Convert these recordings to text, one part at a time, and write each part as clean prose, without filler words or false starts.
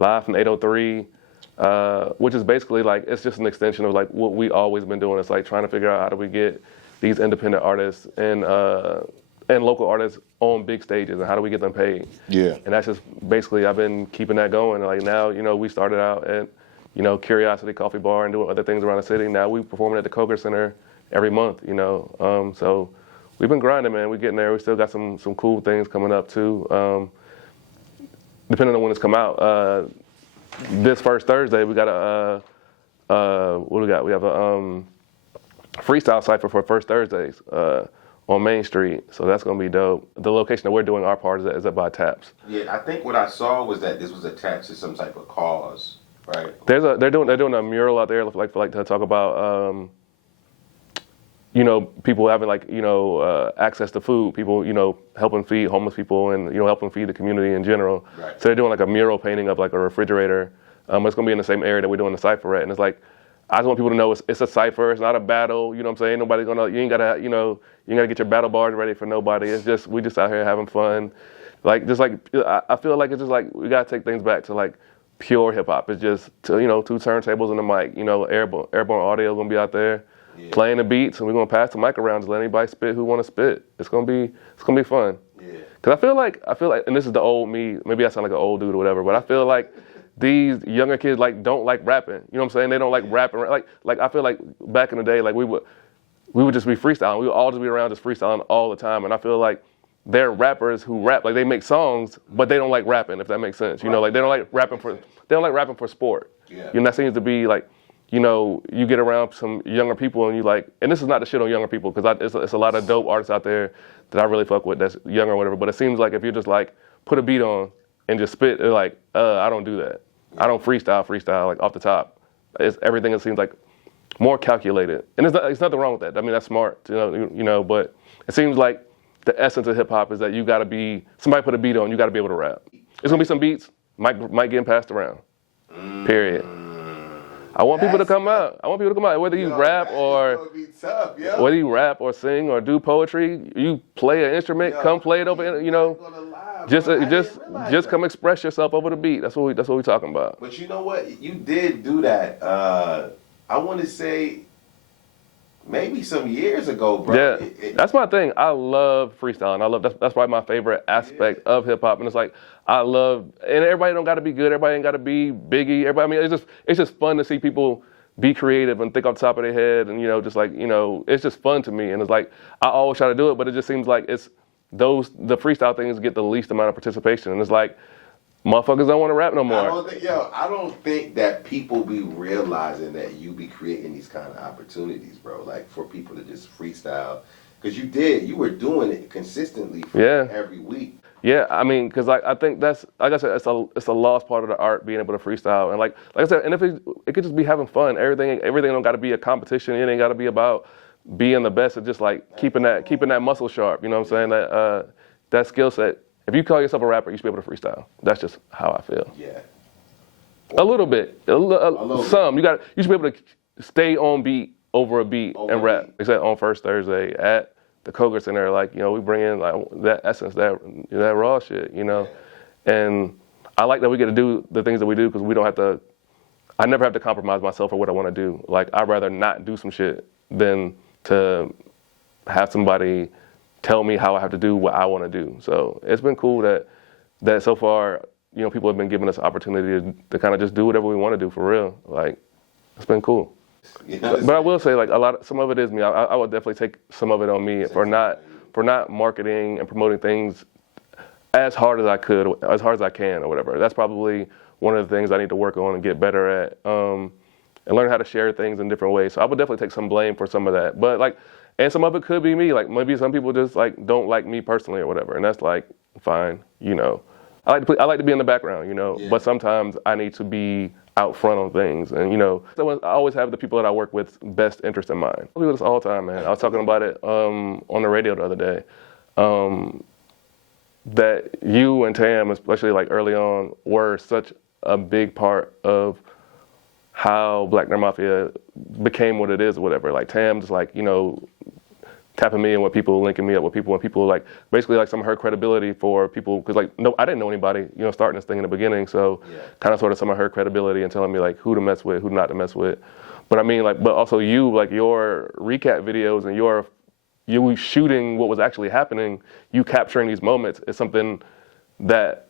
live from 803, which is basically like, it's just an extension of like what we always been doing. It's like trying to figure out how do we get these independent artists and local artists on big stages, and how do we get them paid? Yeah. And that's just basically, I've been keeping that going. Like now, we started out at, Curiosity Coffee Bar and doing other things around the city. Now we performing at the Coker Center every month, so we've been grinding, man. We're getting there. We still got some cool things coming up too. Depending on when it's come out. This first Thursday, we got what do we got? We have a freestyle cypher for First Thursdays on Main Street. So that's gonna be dope. The location that we're doing our part is at by Taps. Yeah, I think what I saw was that this was attached to some type of cause, right? They're doing a mural out there like to talk about people having access to food, people, helping feed homeless people and, helping feed the community in general. Right. So they're doing like a mural painting of like a refrigerator. It's gonna be in the same area that we're doing the cypher at. And it's like, I just want people to know it's a cypher, it's not a battle, you know what I'm saying? Nobody's gonna, you ain't gotta get your battle bars ready for nobody. It's just, we just out here having fun. I feel like it's just like, we gotta take things back to like pure hip hop. It's just, two turntables and a mic, airborne audio gonna be out there. Yeah. Playing the beats, and we're gonna pass the mic around, just let anybody spit who wanna spit. It's gonna be fun. Yeah. Cause I feel like, and this is the old me, maybe I sound like an old dude or whatever, but I feel like these younger kids don't like rapping. You know what I'm saying? They don't like rapping. Like I feel like back in the day, like we would just be freestyling. We would all just be around just freestyling all the time. And I feel like they're rappers who rap, like they make songs, but they don't like rapping, if that makes sense. They don't like rapping for sport. Yeah. That seems to be like, you get around some younger people and you like, and this is not to shit on younger people, because it's a lot of dope artists out there that I really fuck with that's younger or whatever, but it seems like if you just like put a beat on and just spit, they're like, I don't do that. I don't freestyle like off the top. Everything it seems like more calculated. And there's nothing wrong with that. I mean, that's smart, but it seems like the essence of hip hop is that you gotta be, somebody put a beat on, you gotta be able to rap. There's gonna be some beats, might getting passed around, period. I want people to come out. Whether you rap or whether you rap or sing or do poetry, you play an instrument, come play it over. Just come express yourself over the beat. That's what we talking about. But you know what? You did do that. I want to say maybe some years ago, bro. Yeah, that's my thing. I love freestyling. That's probably my favorite aspect of hip hop. And it's like and everybody don't got to be good. Everybody ain't got to be Biggie. Everybody. I mean, it's just fun to see people be creative and think off the top of their head, and it's just fun to me. And it's like I always try to do it, but it just seems like the freestyle things get the least amount of participation, and it's like motherfuckers don't want to rap no more. I don't think that people be realizing that you be creating these kind of opportunities, bro. Like for people to just freestyle, because you were doing it consistently every week. Yeah, I mean, because I think that's, like I said, it's a lost part of the art, being able to freestyle. And like I said, and if it could just be having fun. Everything don't got to be a competition. It ain't got to be about being the best. It's just like keeping that muscle sharp. You know what I'm saying? That skill set. If you call yourself a rapper, you should be able to freestyle. That's just how I feel. Yeah. A little bit. Some. You should be able to stay on beat over a beat and rap. Except on First Thursday at the Coker Center, we bring in like that essence, that raw shit, And I like that we get to do the things that we do, because we don't have to. I never have to compromise myself for what I want to do. Like, I'd rather not do some shit than to have somebody tell me how I have to do what I want to do. So it's been cool that so far, people have been giving us opportunity to kind of just do whatever we want to do for real. Like, it's been cool. But I will say, like, some of it is me. I would definitely take some of it on me for not marketing and promoting things as hard as I can or whatever. That's probably one of the things I need to work on and get better at, and learn how to share things in different ways. So I would definitely take some blame for some of that. But and some of it could be me. Like, maybe some people just don't like me personally or whatever, and that's fine. I like to be in the background, Yeah. But sometimes I need to be out front on things, and so I always have the people that I work with best interest in mind. I do this all the time, man. I was talking about it on the radio the other day. That you and Tam, especially early on, were such a big part of how Black Nerd Mafia became what it is or whatever. Like Tam just tapping me in with people, linking me up with people, and people like basically like some of her credibility for people, because like no, I didn't know anybody, you know, starting this thing in the beginning, so kind of sort of some of her credibility and telling me like who to mess with, who not to mess with. But I mean, like, but also you, like your recap videos and you shooting what was actually happening, you capturing these moments is something that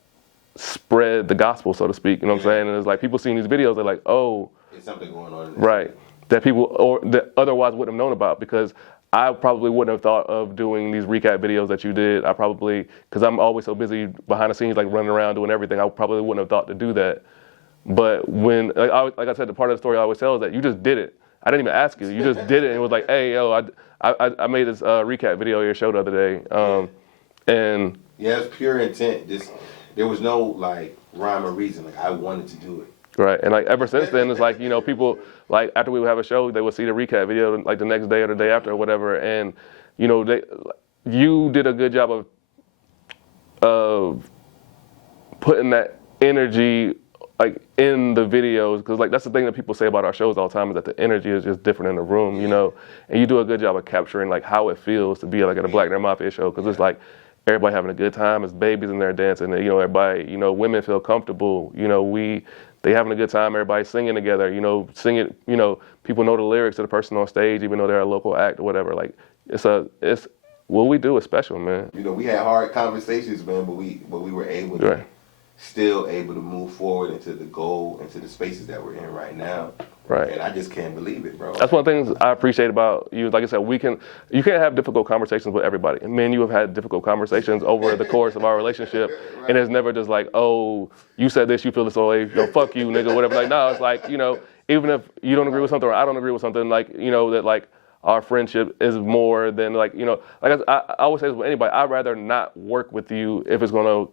spread the gospel, so to speak. You know what I'm saying? And it's like people seeing these videos, they're like, oh, there's something going on. Right, that people or that otherwise wouldn't have known about, because I probably wouldn't have thought of doing these recap videos that you did. I probably, because I'm always so busy behind the scenes, like running around doing everything, I probably wouldn't have thought to do that. But when, like I said, the part of the story I always tell is that you just did it. I didn't even ask you. You just did it, and it was like, hey, yo, I made this recap video of your show the other day, and it's pure intent. There was no like rhyme or reason. Like I wanted to do it. Right, and like ever since then, it's like, you know, people like after we would have a show, they would see the recap video like the next day or the day after or whatever, and you know, you did a good job of putting that energy like in the videos, because like that's the thing that people say about our shows all the time, is that the energy is just different in the room, you know, and you do a good job of capturing like how it feels to be like at a Black Nerd Mafia show, because it's like everybody having a good time, it's babies in there dancing, and, you know, everybody, you know, women feel comfortable, you know, they having a good time, everybody singing together, you know, singing, you know, people know the lyrics to the person on stage, even though they're a local act or whatever. Like, it's what we do is special, man. You know, we had hard conversations, man, but we were able to, still able to move forward into the goal, into the spaces that we're in right now. Right. And I just can't believe it, bro. That's one of the things I appreciate about you. Like I said, you can't have difficult conversations with everybody. Me and you have had difficult conversations over the course of our relationship, and it's never just like, oh, you said this, you feel this way, yo, fuck you, nigga, whatever. Like, no, it's like, you know, even if you don't agree with something or I don't agree with something, like, you know, that like our friendship is more than like, you know, like I always say this with anybody, I'd rather not work with you if it's gonna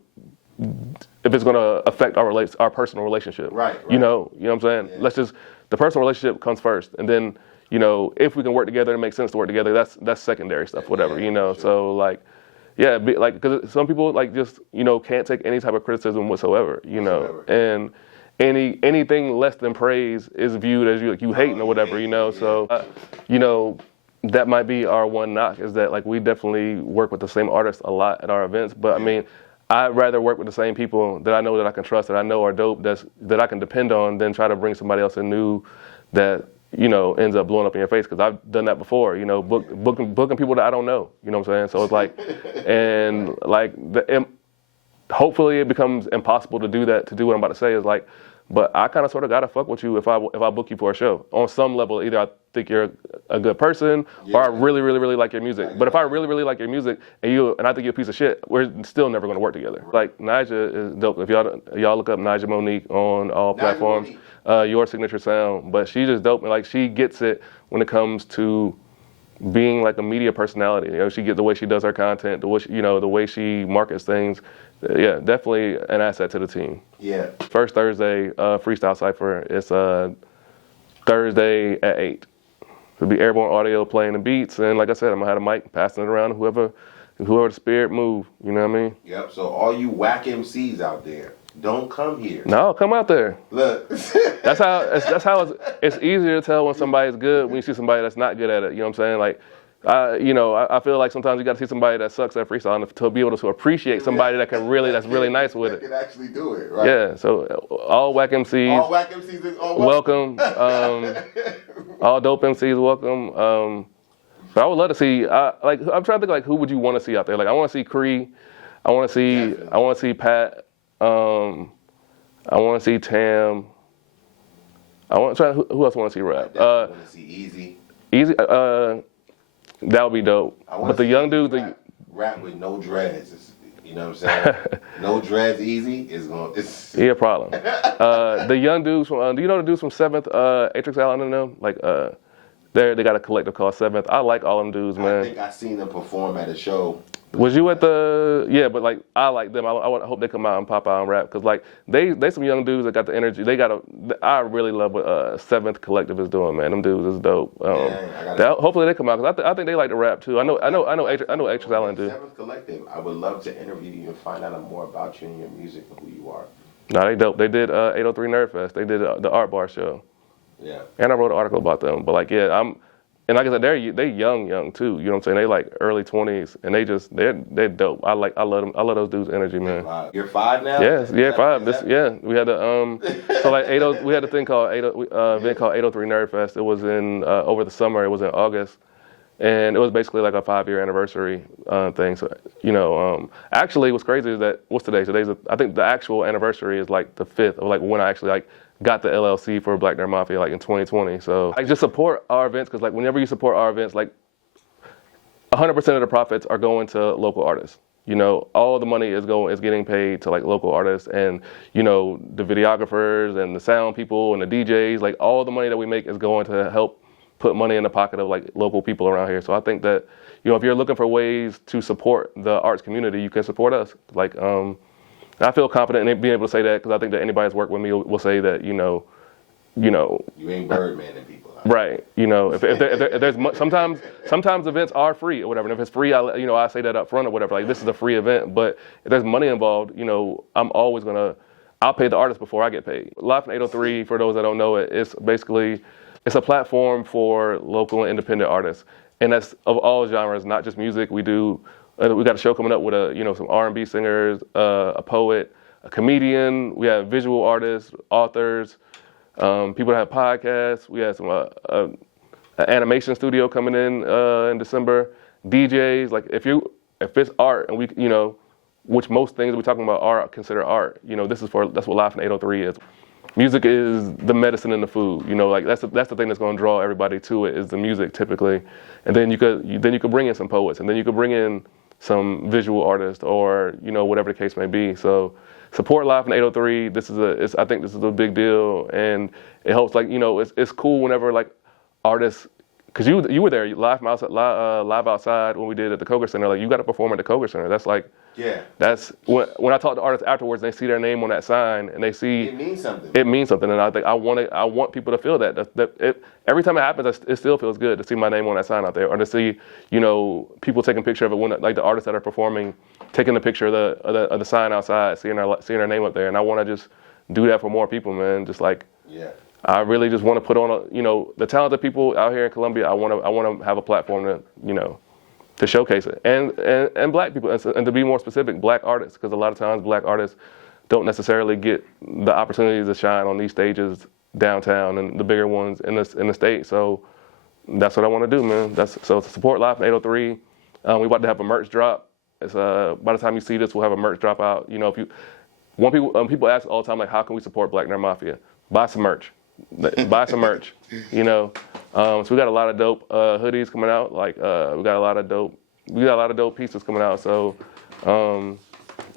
affect our personal relationship. Right. You know what I'm saying? Yeah. The personal relationship comes first, and then, you know, if we can work together, it makes sense to work together. That's secondary stuff, whatever, you know. Sure. So like, yeah, because some people like just, you know, can't take any type of criticism whatsoever, you know, and anything less than praise is viewed as you hating or whatever, you know. So, you know, that might be our one knock, is that like we definitely work with the same artists a lot at our events, but I mean, I'd rather work with the same people that I know that I can trust, that I know are dope, that I can depend on, than try to bring somebody else in new that, you know, ends up blowing up in your face, because I've done that before, you know, booking people that I don't know, you know what I'm saying? So it's like, and like, hopefully it becomes impossible to do that, to do what I'm about to say, is like, but I kind of sort of gotta fuck with you if I book you for a show. On some level, either I think you're a good person, or I really, really, really like your music. But if I really, really like your music and I think you're a piece of shit, we're still never gonna work together. Like, Nyjah is dope. If y'all look up Nyjah Monique on all platforms, Your Signature Sound. But she's just dope, and like she gets it when it comes to being like a media personality. You know, she gets the way she does her content, the way she markets things. Yeah, definitely an asset to the team. Yeah. First Thursday, Freestyle Cypher. It's Thursday at 8. It'll be airborne audio playing the beats, and like I said, I'm gonna have a mic passing it around to whoever the spirit move. You know what I mean? Yep. So all you whack MCs out there, don't come here. No, come out there. Look. That's how it's easier to tell when somebody's good when you see somebody that's not good at it. You know what I'm saying? Like, I feel like sometimes you got to see somebody that sucks at freestyle to be able to appreciate somebody that's really nice with it. That can actually do it, right? Yeah. So all whack MCs. All whack MCs is all welcome. All dope MCs welcome. But I would love to see. I'm trying to think like who would you want to see out there? Like I want to see Cree. I want to see Pat. I want to see Tam. I want to try. Who else want to see rap? I want to see Easy. Easy. That would be dope. But the young dudes, rap with no dreads. You know what I'm saying? No dreads, Easy is going. Yeah, problem. The young dudes from. Do you know the dudes from 7th? Atrix Allen and them. Like they got a collective called 7th. I like all them dudes, man. I think I seen them perform at a show. Was you at the? Yeah, but like I like them. I hope they come out and pop out and rap, because like they some young dudes that got the energy. I really love what 7th Collective is doing, man. Them dudes is dope. Hopefully they come out, because I think they like to rap too. I know Atrix Allen do. 7th Collective. I would love to interview you and find out more about you and your music and who you are. Nah, they dope. They did 803 Nerd Fest. They did the Art Bar show. Yeah. And I wrote an article about them. But like, yeah, and like I said, they young too. You know what I'm saying? They like early 20s, and they're dope. I love them. I love those dudes' energy, man. You're 5 now? Yes, yeah, 5. We had the so like we had a thing called event called 803 Nerd Fest. It was in over the summer. It was in August, and it was basically like a 5-year anniversary thing. So actually, what's crazy is that what's today? I think the actual anniversary is like the 5th of like when I actually like got the LLC for Black Nerd Mafia like in 2020. So like just support our events, because like whenever you support our events, like 100% of the profits are going to local artists. You know, all the money is getting paid to like local artists, and you know, the videographers and the sound people and the DJs. Like all the money that we make is going to help put money in the pocket of like local people around here. So I think that, you know, if you're looking for ways to support the arts community, you can support us. Like I feel confident in being able to say that, because I think that anybody that's worked with me will say that, you know. You ain't Birdman-ing people. Right. You know, if there's sometimes events are free or whatever. And if it's free, I say that up front or whatever. Like, this is a free event. But if there's money involved, you know, I'll pay the artist before I get paid. Live from 803, for those that don't know it, it's a platform for local and independent artists. And that's of all genres, not just music. We got a show coming up with some R&B singers, a poet, a comedian. We have visual artists, authors, people that have podcasts. We had some an animation studio coming in December. DJs. Like if it's art, and which most things we're talking about are considered art. You know, that's what Live from 803 is. Music is the medicine and the food. You know, like that's the thing that's going to draw everybody to it, is the music typically. And then you could bring in some poets, and then you could bring in some visual artists, or whatever the case may be. So support Live from 803. I think this is a big deal, and it helps. Like, it's cool whenever like artists, because you were there live outside when we did at the Coger Center. Like, you got to perform at the Coger Center. That's like, yeah. That's when I talk to artists afterwards, they see their name on that sign, and they see it means something. It means something, and I think I want people to feel that. Every time it happens, it still feels good to see my name on that sign out there, or to see people taking a picture of it, when like the artists that are performing, taking a picture of the sign outside, seeing their name up there, and I want to just do that for more people, man. Just like, yeah. I really just want to put on the talented people out here in Columbia. I want to have a platform to showcase it, and black people, and to be more specific, black artists, because a lot of times black artists don't necessarily get the opportunity to shine on these stages downtown and the bigger ones in the state. So that's what I want to do, man. So to support Live from 803. We're about to have a merch drop. It's by the time you see this, we'll have a merch drop out. People ask all the time, like, how can we support Black Nerd Mafia? Buy some merch. Buy some merch. So we got a lot of dope hoodies coming out. Like we got a lot of dope pieces coming out. So so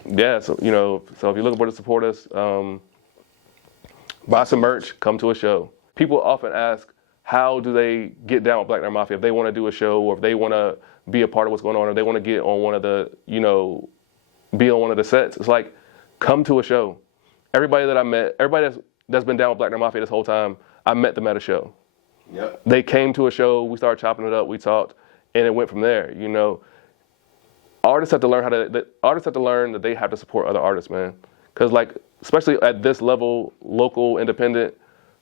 if you're looking for to support us, buy some merch, come to a show. People often ask, how do they get down with Black Nerd Mafia if they want to do a show, or if they want to be a part of what's going on, or they want to get on one of the be on one of the sets. It's like, come to a show. Everybody that I met, everybody that's been down with Black Nerd Mafia this whole time, I met them at a show. Yep. They came to a show, we started chopping it up, we talked, and it went from there. Artists have to learn that they have to support other artists, man. Because like, especially at this level, local, independent,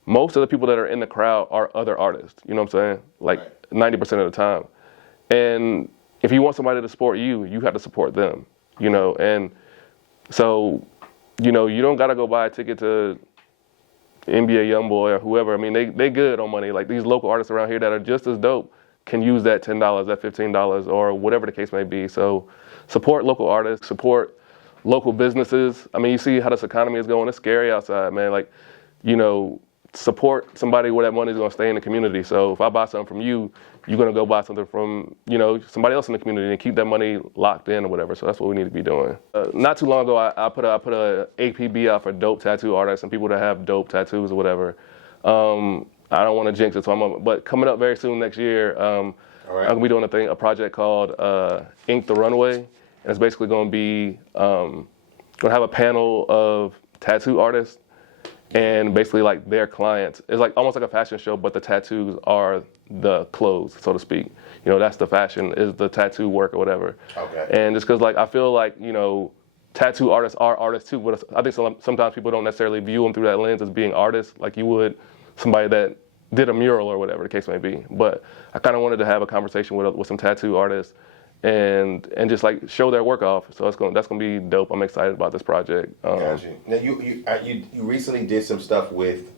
most of the people that are in the crowd are other artists. You know what I'm saying? Like, right. 90% of the time. And if you want somebody to support you, you have to support them. And so, you don't gotta go buy a ticket to NBA YoungBoy or whoever. I mean, they good on money. Like, these local artists around here that are just as dope can use that $10, that $15, or whatever the case may be. So support local artists, support local businesses. I mean, you see how this economy is going. It's scary outside, man. Like, support somebody where that money is going to stay in the community. So if I buy something from you, you're going to go buy something from, somebody else in the community, and keep that money locked in or whatever. So that's what we need to be doing. Not too long ago, I put a APB out for dope tattoo artists and people that have dope tattoos or whatever. I don't want to jinx it, but coming up very soon next year, I'm going to be doing a project called Ink the Runway. And it's basically going to be, going to have a panel of tattoo artists and basically like their clients. It's like almost like a fashion show, but the tattoos are the clothes, so to speak. That's the fashion, is the tattoo work or whatever. Okay. And just because like I feel like tattoo artists are artists too, but I think sometimes people don't necessarily view them through that lens as being artists, like you would somebody that did a mural or whatever the case may be. But I kind of wanted to have a conversation with some tattoo artists and just like show their work off. So that's gonna be dope. I'm excited about this project. Gotcha. Now you recently did some stuff with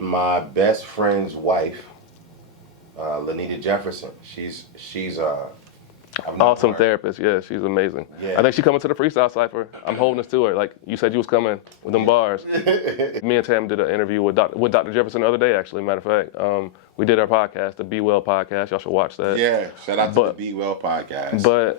my best friend's wife, Lanita Jefferson. She's awesome therapist. Yeah, she's amazing. Yeah. I think she's coming to the freestyle cypher. I'm holding this to her. Like you said, you was coming with them bars. Me and Tam did an interview with Dr. Jefferson the other day. Actually, matter of fact, we did our podcast, the Be Well podcast. Y'all should watch that. Yeah, shout out to the Be Well podcast. But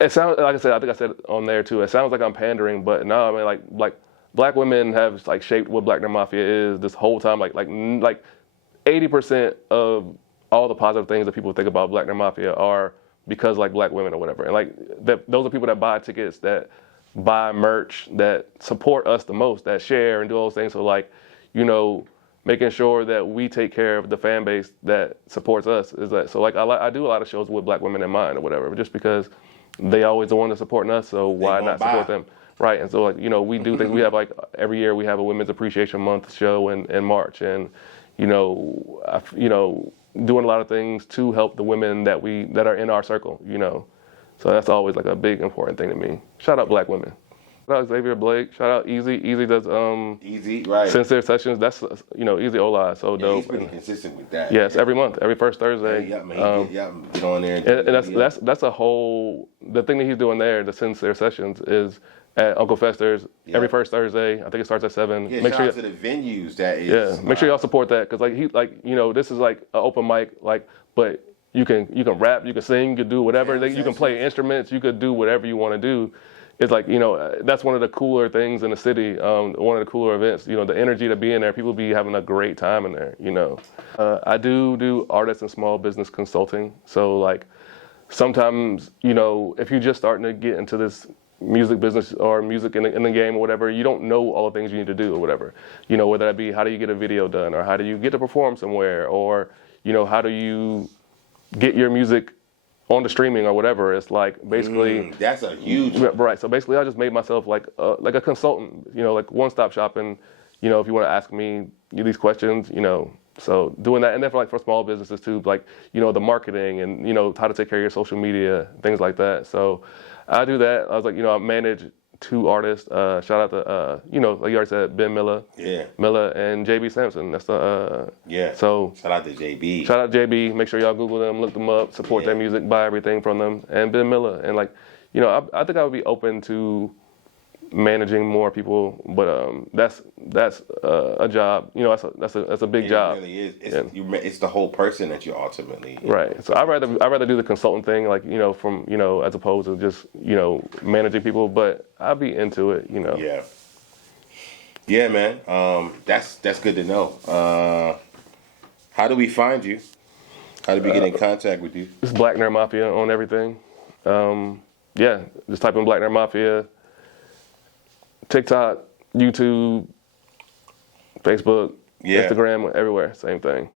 it sounds like I said. I think I said on there too. It sounds like I'm pandering, but no, I mean like black women have like shaped what Black Nerd Mafia is this whole time. Like 80% of all the positive things that people think about Black Nerd Mafia are because like black women or whatever. And like those are people that buy tickets, that buy merch, that support us the most, that share and do all those things. So like, you know, making sure that we take care of the fan base that supports us is that. So like I do a lot of shows with black women in mind or whatever, just because they always the one that's supporting us. So why not support them? Right. And so like, you know, we do things. We have like every year we have a Women's Appreciation Month show in March, and you know, doing a lot of things to help the women that are in our circle, you know. So that's always like a big important thing to me. Shout out black women. Shout out Xavier Blake. Shout out Easy. Easy does Easy, right. Sincere Sessions. That's Easy Ola, so dope. He's pretty consistent with that. Yes, every month, every first Thursday. Yeah, man. Get on there. And that's a whole, the thing that he's doing there, the Sincere Sessions, is at Uncle Fester's every first Thursday. I think it starts at 7. Yeah, make sure to the venues that is. Yeah, make sure y'all support that, because like this is like an open mic, like, but you can rap, you can sing, you can do whatever. You can play instruments, you could do whatever you want to do. It's like, you know, that's one of the cooler things in the city. One of the cooler events. You know, the energy to be in there, people be having a great time in there. You know, I do artist and small business consulting. So like, sometimes, you know, if you're just starting to get into this music business or music in the game or whatever, you don't know all the things you need to do or whatever. You know, whether that be how do you get a video done, or how do you get to perform somewhere, or, you know, how do you get your music on the streaming or whatever. It's like basically that's a huge right. So basically, I just made myself like a consultant. You know, like one-stop shopping. You know, if you want to ask me these questions, you know. So doing that, and then for small businesses too, like, you know, the marketing and, you know, how to take care of your social media, things like that. So I do that. I was like, you know, I manage 2 artists. Shout out to, you know, like you already said, Ben Miller. Yeah. Miller and JB Sampson. That's the, yeah. So shout out to JB. Shout out to JB. Make sure y'all Google them, look them up, support their music, buy everything from them. And Ben Miller. And like, you know, I think I would be open to managing more people, but that's a job. You know, that's a big job. It really is. It's the whole person that you ultimately. Right. So I'd rather do the consultant thing, like, you know, from, you know, as opposed to just, you know, managing people. But I'd be into it, you know. Yeah. Yeah, man. That's good to know. How do we find you? How do we get in contact with you? It's Black Nerd Mafia on everything. Yeah, just type in Black Nerd Mafia. TikTok, YouTube, Facebook, Instagram, everywhere, same thing.